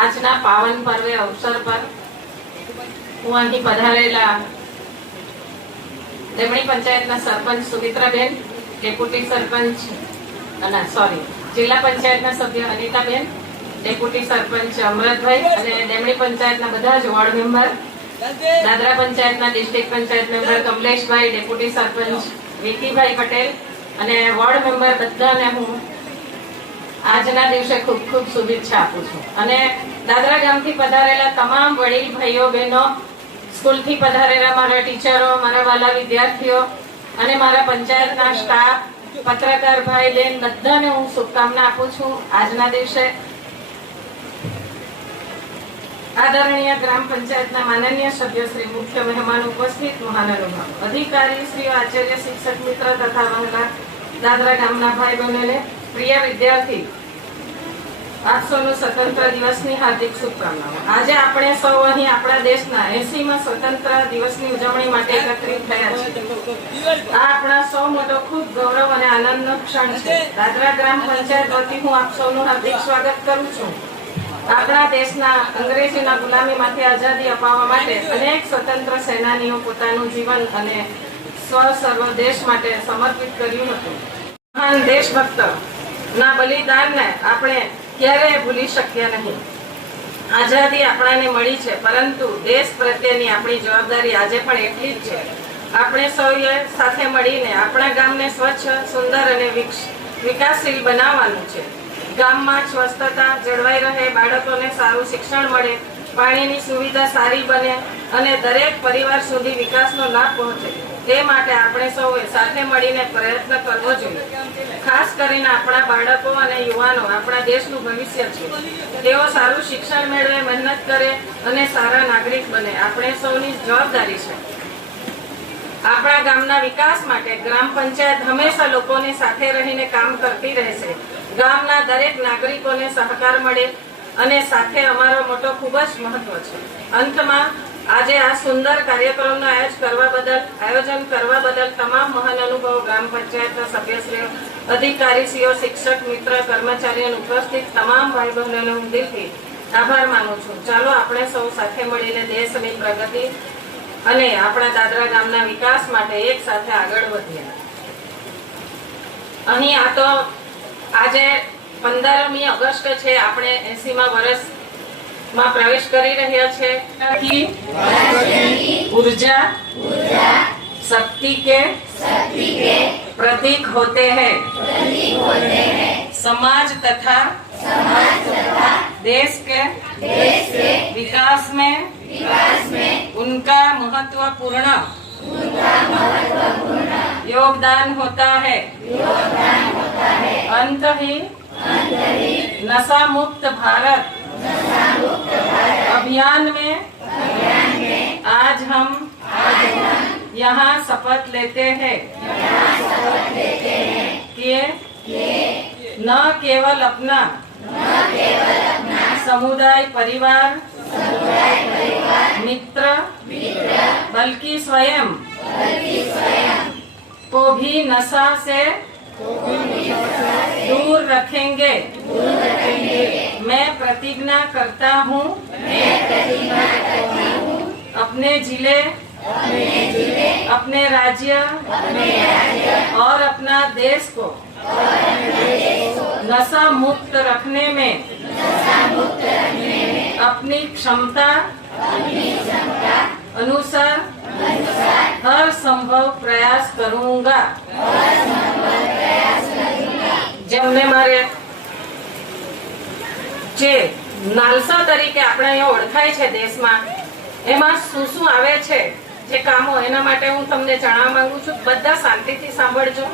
આજના પાવન પર્વે અવસર પર હું અહીં પધારેલા દેમણી પંચાયતના સરપંચ સુમિત્રાબેન, ડેપ્યુટી સરપંચ જિલ્લા પંચાયતના સભ્ય અનિતાબેન, ડેપ્યુટી સરપંચ અમૃતભાઈ અને દેમણી પંચાયતના બધા જ વોર્ડ મેમ્બર, દાદરા પંચાયતના ડિસ્ટ્રિક્ટ પંચાયત મેમ્બર કમલેશભાઈ, ડેપ્યુટી સરપંચ વિકીભાઈ પટેલ અને વોર્ડ મેમ્બર બધાને હું આજના દિવસે ખૂબ ખૂબ શુભેચ્છા આપું છું. અને દાદરા ગામથી પધારેલા તમામ વડીલ ભાઈઓ બહેનો, સ્કૂલથી પધારેલા મારા ટીચરો, મારા વાલા વિદ્યાર્થીઓ અને મારા પંચાયતના સ્ટાફ, પત્રકાર ભાઈ બહેન બધાને હું શુભકામના આપું છું. આજના દિવસે આદરણીય ગ્રામ પંચાયતના માનનીય સભ્ય શ્રી, મુખ્ય મહેમાન ઉપસ્થિત, મહાનુભાવ અધિકારી શ્રી, આચાર્ય, શિક્ષક મિત્ર તથા વહાલા દાદરા ગામના ભાઈ બહેનોને, પ્રિય વિદ્યાર્થી, આપ સૌનું સ્વતંત્ર દિવસની હાર્દિક શુભકામનાઓ. આજે આપણે સૌ અહીં આપણા દેશના 80મા સ્વતંત્ર દિવસની ઉજવણી માટે એકત્રિત થયા છીએ. આ આપણા સૌ માટે ખૂબ ગૌરવ અને આનંદનો ક્ષણ છે. દાદરા ગ્રામ પંચાયત વતી હું આપ સૌનું હાર્દિક સ્વાગત કરું છું. આપણા દેશના અંગ્રેજીના ગુલામીમાંથી આઝાદી અપાવવા માટે અનેક સ્વતંત્ર સેનાનીઓ પોતાનું જીવન અને સર્વ દેશ માટે સમર્પિત કર્યું હતું. મહાન દેશભક્ત ના બલિદાનને આપણે ક્યારેય ભૂલી શક્યા નહીં. આઝાદી આપણને મળી છે, પરંતુ દેશ પ્રત્યેની આપણી જવાબદારી આજે પણ એટલી જ છે. આપણે સૌએ સાથે મળીને આપણા ગામને સ્વચ્છ, સુંદર અને વિકાસશીલ બનાવવાનું છે. ગામમાં સ્વચ્છતા જળવાઈ રહે, બાળકોને સારું શિક્ષણ મળે, પાણીની સુવિધા સારી બને અને દરેક પરિવાર સુધી વિકાસનો લાભ પહોંચે, તે માટે આપણે સૌએ સાથે મળીને પ્રયત્ન કરવો જોઈએ. ખાસ કરીને આપણા બાળકો અને યુવાનો આપણા દેશનું ભવિષ્ય છે. તેઓ સારું શિક્ષણ મેળવે, મહેનત કરે અને સારા નાગરિક બને, આપણે સૌની જવાબદારી છે. આપણા ગામના વિકાસ માટે ગ્રામ પંચાયત હંમેશા લોકોની સાથે રહીને કામ કરતી રહેશે. ગામના દરેક નાગરિકોને સહકાર મળે અને સાથે અમારો મોટો ખૂબ જ મહત્વ છે. અંતમાં આજે આ સુંદર કાર્યક્રમનું આયોજન કરવા બદલ તમામ મહાનુભાવો, ગ્રામ પંચાયતના સભ્યશ્રીઓ, અધિકારીશ્રીઓ, શિક્ષક મિત્ર, કર્મચારીઓ, ઉપસ્થિત તમામ ભાઈ બહેનોનો હું દિલથી આભાર માનું છું. ચાલો આપણે સૌ સાથે મળીને દેશની પ્રગતિ અને આપણા દાદરા ગામના વિકાસ માટે એક સાથે આગળ વધીએ. અહીં આ તો આજે 15મી ઓગસ્ટ છે. આપણે 80મા વર્ષમાં પ્રવેશ કરી રહ્યા છે. ऊर्जा शक्ति के प्रतीक होते हैं. समाज तथा देश के विकास में उनका महत्वपूर्ण योगदान होता है. अंत ही नशा मुक्त भारत अभियान में आज हम यहाँ शपथ लेते हैं कि न केवल अपना समुदाय, परिवार, मित्र बल्कि स्वयं को भी नशा से दूर रखेंगे. मैं प्रतिज्ञा करता हूँ अपने जिले, अपने राज्य और अपना देश को नशा मुक्त रखने में अपनी क्षमता अनुसार हर संभव प्रयास करूंगा. જેમને મારે જે નાલસા તરીકે આપણે અહીંયા ઓળખાય છે દેશમાં, એમાં શું શું આવે છે જે કામો, એના માટે હું તમને જણાવવા માંગુ છું. બધા શાંતિથી સાંભળજો.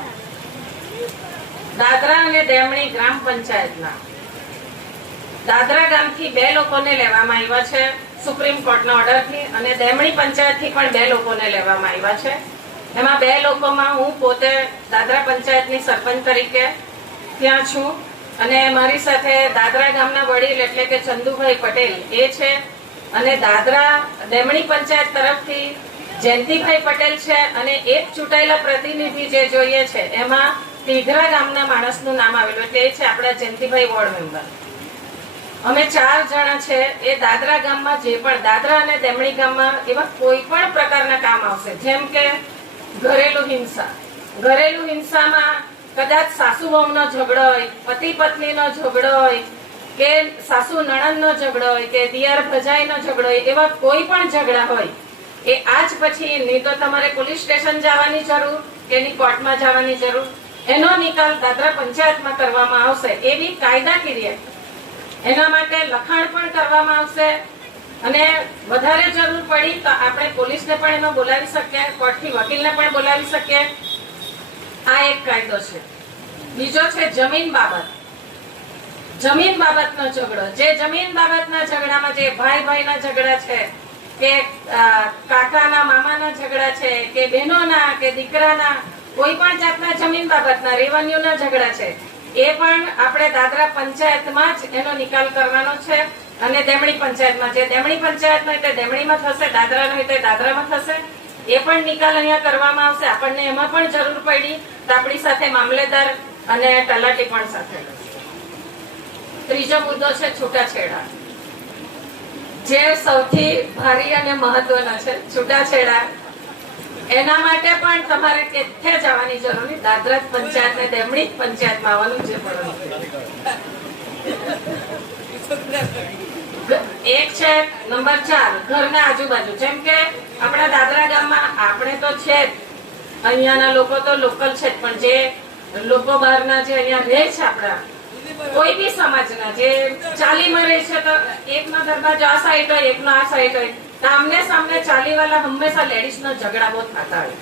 દાદરા અને દેમણી ગ્રામ પંચાયતના દાદરા ગામથી 2 લોકોને લેવામાં આવ્યા છે સુપ્રીમ કોર્ટના ઓર્ડરથી, અને દેમણી પંચાયતથી પણ 2 લોકોને લેવામાં આવ્યા છે. એમાં 2 લોકોમાં હું પોતે દાદરા પંચાયતની સરપંચ તરીકે ત્યાં છું અને મારી સાથે દાદરા ગામના વડીલ એટલે કે ચંદુભાઈ પટેલ એ છે, અને દાદરા દેમણી પંચાયત તરફથી જયંતિભાઈ પટેલ છે, અને એક ચૂંટાયેલા પ્રતિનિધિ જે જોઈએ છે એમાં ટીઘરા ગામના માણસનું નામ આવેલું, એટલે એ છે આપણા જયંતિભાઈ વોર્ડ મેમ્બર. અમે 4 જણા છે એ દાદરા ગામમાં જે પણ દાદરા અને દેમણી ગામમાં એવા કોઈ પણ પ્રકારના કામ આવશે, જેમ કે ઘરેલું હિંસામાં કદાચ સાસુ વહુનો ઝઘડો હોય, પતિ પત્નીનો ઝઘડો હોય, કે સાસુ નણંદનો ઝઘડો હોય, કે દિયર ભજાઈનો ઝઘડો હોય, એવા કોઈ પણ ઝઘડા હોય એ આજ પછી નહીં તો તમારે પોલીસ સ્ટેશન જવાની જરૂર કે એની કોર્ટમાં જવાની જરૂર, એનો નિકાલ દાદરા પંચાયતમાં કરવામાં આવશે. એવી કાયદાકીય એના માટે લખાણ પણ કરવામાં આવશે અને વધારે જરૂર પડી તો આપણે પોલીસને પણ એમાં બોલાવી શકીએ, કોર્ટથી વકીલને પણ બોલાવી શકીએ. આ એક કાયદો છે. બીજો છે જમીન બાબતનો ઝઘડો. જે જમીન બાબતના ઝઘડામાં જે ભાઈના ઝઘડા છે, કે કાકાના મામાના ઝઘડા છે, કે બહેનોના કે દીકરાના કોઈ પણ જાતના જમીન બાબતના રેવન્યુના ઝઘડા છે, એ પણ આપણે દાદરા પંચાયતમાં જ એનો નિકાલ કરવાનો છે. અને દેમણી પંચાયતમાં, જે દેમણી પંચાયત હોય તે દેમણીમાં થશે, દાદરાનો હોય તે દાદરામાં થશે. એ પણ નિકાલ અહીંયા કરવામાં આવશે. આપણને એમાં પણ જરૂર પડી તો આપણી સાથે મામલેદાર અને તલાટી પણ સાથે. ત્રીજો મુદ્દો છે છૂટાછેડા, જે સૌથી ભારી અને મહત્વનો છે. છૂટાછેડા એના માટે પણ તમારે કેથે જવાની જરૂર નથી, દાદરા પંચાયત ને દેમણી પંચાયતમાં આવવાનું છે. એક છે નંબર 4, ઘરના આજુબાજુ. જેમ કે આપણા દાદરા ગામમાં આપણે તો છે જ, અહીંયાના લોકો તો લોકલ છે જ, પણ જે લોકો બહારના જે અહીંયા રહે છે, આપણા કોઈ બી સમાજના જે ચાલીમાં રહે છે, તો એકનો દરવાજો આ સાઈડ હોય, એકનો આ સાઈડ હોય, આમને સામને ચાલીવાળા હંમેશા લેડીઝનો ઝઘડા બહુ થતા હોય.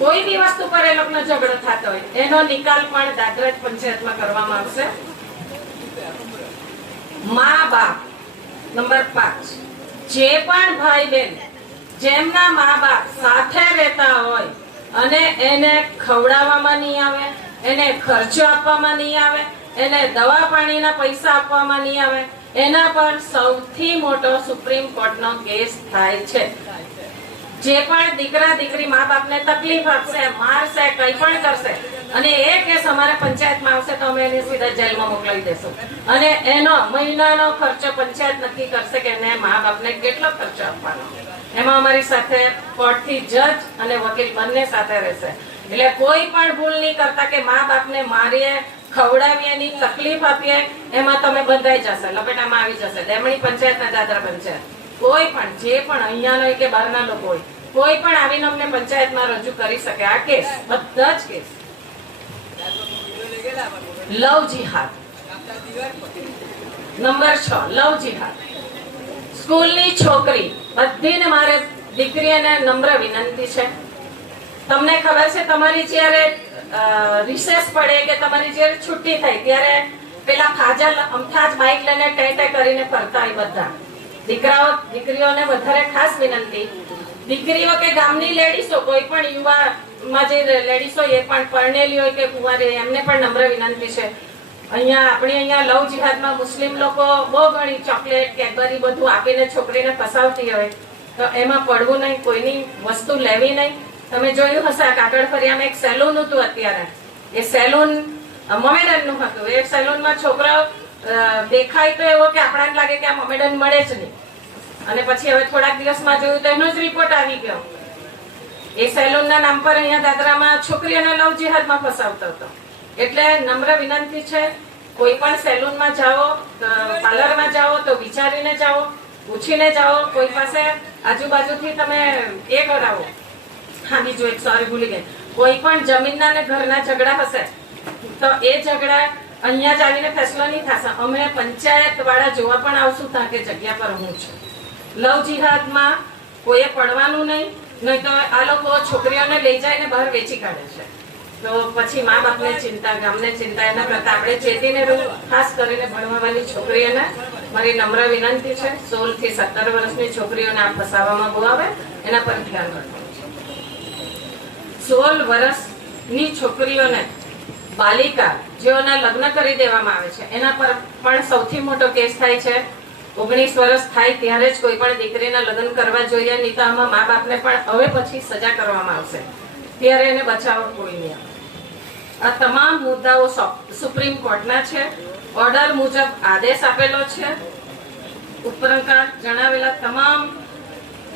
કોઈ બી વસ્તુ પર એ લોકોનો ઝઘડો થતો હોય, એનો નિકાલ પણ દાદરા પંચાયતમાં કરવામાં આવશે. મા બાપ નંબર 5, જે પણ ભાઈ બહેન જેમના મા બાપ સાથે રહેતા હોય અને એને ખવડાવવામાં નહીં આવે, એને ખર્ચો આપવામાં નહીં આવે, એને દવા પાણીના પૈસા આપવામાં નહીં આવે, એના પર સૌથી મોટો સુપ્રીમ કોર્ટનો કેસ થાય છે. જે પણ દીકરા દીકરી મા બાપને તકલીફ આપશે, મારશે, કંઈ પણ કરશે અને એ કેસ અમારે પંચાયતમાં આવશે તો અમે એને સીધા જેલમાં મોકલાવી દેશું. અને એનો મહિનાનો ખર્ચો પંચાયત નક્કી કરશે કે એને મા બાપને કેટલો ખર્ચો આપવાનો. એમાં અમારી સાથે કોર્ટથી જજ અને વકીલ બંને સાથે રહેશે. એટલે કોઈ પણ ભૂલ નહીં કરતા કે મા બાપને મારીએ, ખવડાવીએ, એની તકલીફ આપીએ, એમાં તમે બંધાઈ જશે, લપેટામાં આવી જશે. દેમણી પંચાયત ને દાદરા પંચાયત કોઈ પણ જે પણ અહીંયાનો હોય કે બહારના લોકો હોય, કોઈ પણ આવીને અમને પંચાયતમાં રજૂ કરી શકે. આ કેસ બધા જ કેસ. લવ જિહાદ નંબર 6, લવ જિહાદ. સ્કૂલની છોકરી બધીને મારે દીકરીને નમ્ર વિનંતી છે, તમને ખબર છે તમારી જયારે રિસેસ પડે કે તમારી જયારે છુટ્ટી થાય ત્યારે પેલા ફાજલ અમથા જ બાઇક લઈને ટેટે કરીને ફરતા હોય બધા દીકરાઓ દીકરીઓને વધારે ખાસ વિનંતી, દીકરીઓ કે ગામની લેડીઝો, કોઈ પણ યુવામાં જે લેડીઝો એ પણ પરણેલી હોય કે કુંવારી, એમને પણ નમ્ર વિનંતી છે. અહીંયા લવ જિહાદમાં મુસ્લિમ લોકો બહુ ઘણી ચોકલેટ, કેડબરી બધું આપીને છોકરીને ફસાવતી હોય, તો એમાં પડવું નહીં, કોઈની વસ્તુ લેવી નહીં. તમે જોયું હશે આ કાગળ ફરિયામાં એક સેલૂન હતું અત્યારે, એ સેલૂન મોમેડનનું હતું. એ સેલૂનમાં છોકરાઓ દેખાય તો એવો કે આપણને લાગે કે આ મોમેડન મળે જ નહીં, અને પછી હવે થોડાક દિવસમાં જોયું તો એનો જ રિપોર્ટ આવી ગયો. એ સેલૂનના નામ પર અહીંયા દાદરામાં છોકરીઓને લવ જિહાદમાં ફસાવતો હતો. એટલે નમ્ર વિનંતી છે, કોઈ પણ સેલૂનમાં જાઓ, પાર્લરમાં જાઓ તો વિચારીને જાઓ, પૂછીને જાઓ. કોઈ પાસે આજુબાજુથી તમે એ કરાવો. હા, બીજું એક સોરી ભૂલી ગઈ, કોઈ પણ જમીનના ને ઘરના ઝઘડા હશે તો એ ઝઘડા અહીંયા જ આવીને ફેસલો નહીં થશે. અમે પંચાયત વાળા જોવા પણ આવશું ત્યાં કે જગ્યા પર હું છું. લવ જિહાદમાં કોઈએ પડવાનું નહીં, નહીં તો આ લોકો છોકરીઓને લઈ જાય ને બહાર વેચી કાઢે છે. તો પછી મા બાપને ચિંતા, ગામને ચિંતા, એના કરતા આપણે ચેતીને રહેવું. ખાસ કરીને ભણવાવાળી છોકરીઓને મારી નમ્ર વિનંતી છે, 16 થી 17 વર્ષની છોકરીઓને આ ફસાવામાં બહુ આવે, એના પર ધ્યાન રાખવું. 16 વર્ષની છોકરીઓને, બાલિકા જેઓના લગ્ન કરી દેવામાં આવે છે, એના પર પણ સૌથી મોટો કેસ થાય છે. 19 વર્ષ થાય ત્યારે જ કોઈ પણ દીકરીના લગ્ન કરવા જોઈએ, નહીં તો આમાં મા બાપને પણ હવે પછી સજા કરવામાં આવશે. ત્યારે એને બચાવવા કોઈ નહીં આવે. આ તમામ મુદ્દાઓ સુપ્રીમ કોર્ટના છે. ઓર્ડર મુજબ આદેશ આપેલો છે. ઉપરાંત જણાવેલા તમામ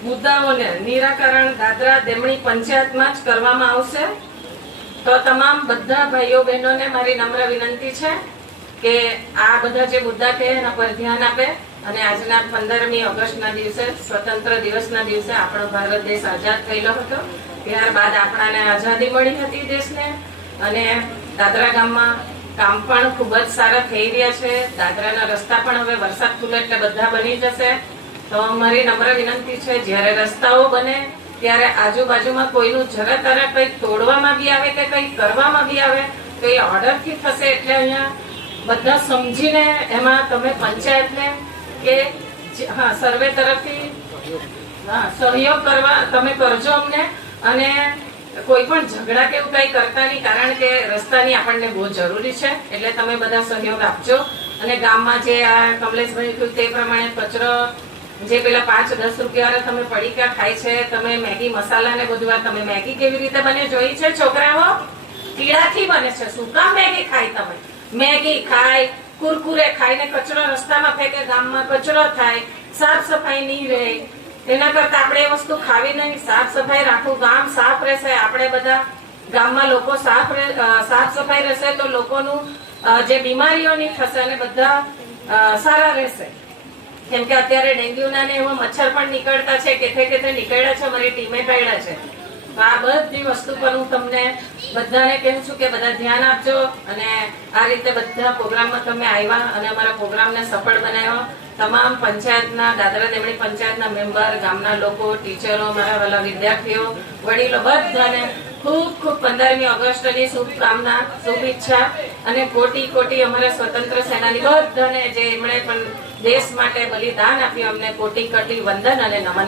મુદ્દાઓને નિરાકરણ દાદરા દેમણી પંચાયતમાં જ કરવામાં આવશે. તો તમામ બધા ભાઈઓ બહેનોને મારી નમ્ર વિનંતી છે કે આ બધા જે મુદ્દા છે એના પર ધ્યાન આપે અને આજના 15મી ઓગસ્ટના દિવસે સ્વતંત્ર દિવસના દિવસે આપણો ભારત દેશ આઝાદ થયેલો હતો. ત્યારબાદ આપણાને આઝાદી મળી હતી દેશને. અને દાદરા ગામમાં કામ પણ ખૂબ જ સારા થઈ રહ્યા છે. દાદરાના રસ્તા પણ હવે વરસાદ ખુલે એટલે બધા બની જશે. તો મારી નમ્ર વિનંતી છે જ્યારે રસ્તાઓ બને ત્યારે આજુબાજુમાં કોઈનું જરા તરા કંઈક તોડવામાં બી આવે કે કંઈક કરવામાં બી આવે તો એ ઓર્ડરથી થશે. એટલે અહીંયા બધા સમજીને એમાં તમે પંચાયતને કે સર્વે તરફથી સહયોગ કરવા તમે કરજો અમને. અને કોઈ પણ ઝઘડા કે એવું કઈ કરતા નહીં, કારણ કે રસ્તાની આપણને બહુ જરૂરી છે. એટલે તમે બધા સહયોગ આપજો. અને ગામમાં જે આ કમલેશભાઈ કહ્યું તે પ્રમાણે કચરો જે પેલા 5-10 રૂપિયા તમે પડીકા ખાય છે, તમે મેગી મસાલા ને બધું, તમે મેગી કેવી રીતે બને જોઈ છે? છોકરાઓ કીડાથી બને છે. શું કામ મેગી ખાય? તમે મેગી ખાય, કુરકુરે ખાઈને કચરો રસ્તામાં ફેંકે, ગામમાં કચરો થાય, સાફ સફાઈ નહીં રહે. એના કરતા આપણે એ વસ્તુ ખાવી નહીં, સાફ સફાઈ રાખવું, ગામ સાફ રહેશે. આપણે બધા ગામમાં લોકો સાફ સફાઈ રહેશે તો લોકોનું જે બીમારીઓ નહીં થશે અને બધા સારા રહેશે. કેમ કે અત્યારે ડેન્ગ્યુના ને એવા મચ્છર પણ નીકળતા છે, કેથે નીકળ્યા છે, મારી ટીમે કાઢ્યા છે. તો આ બધી વસ્તુ પર હું તમને બધાને કહું છું કે બધા ધ્યાન આપજો. અને આ રીતે બધા પ્રોગ્રામમાં તમે આવ્યા અને અમારા પ્રોગ્રામને સફળ બનાવ્યો. તમામ પંચાયતના, દાદરા દેમણી પંચાયતના મેમ્બર, ગામના લોકો, ટીચરો, મારા વાલા વિદ્યાર્થીઓ, વડીલો બધાને ખૂબ ખૂબ 15મી ઓગસ્ટની શુભકામના, શુભેચ્છા. અને કોટી અમારા સ્વતંત્ર સેનાની બધાને જે એમણે પણ દેશ માટે બલિદાન આપ્યું, અમને કોટી વંદન અને નમન.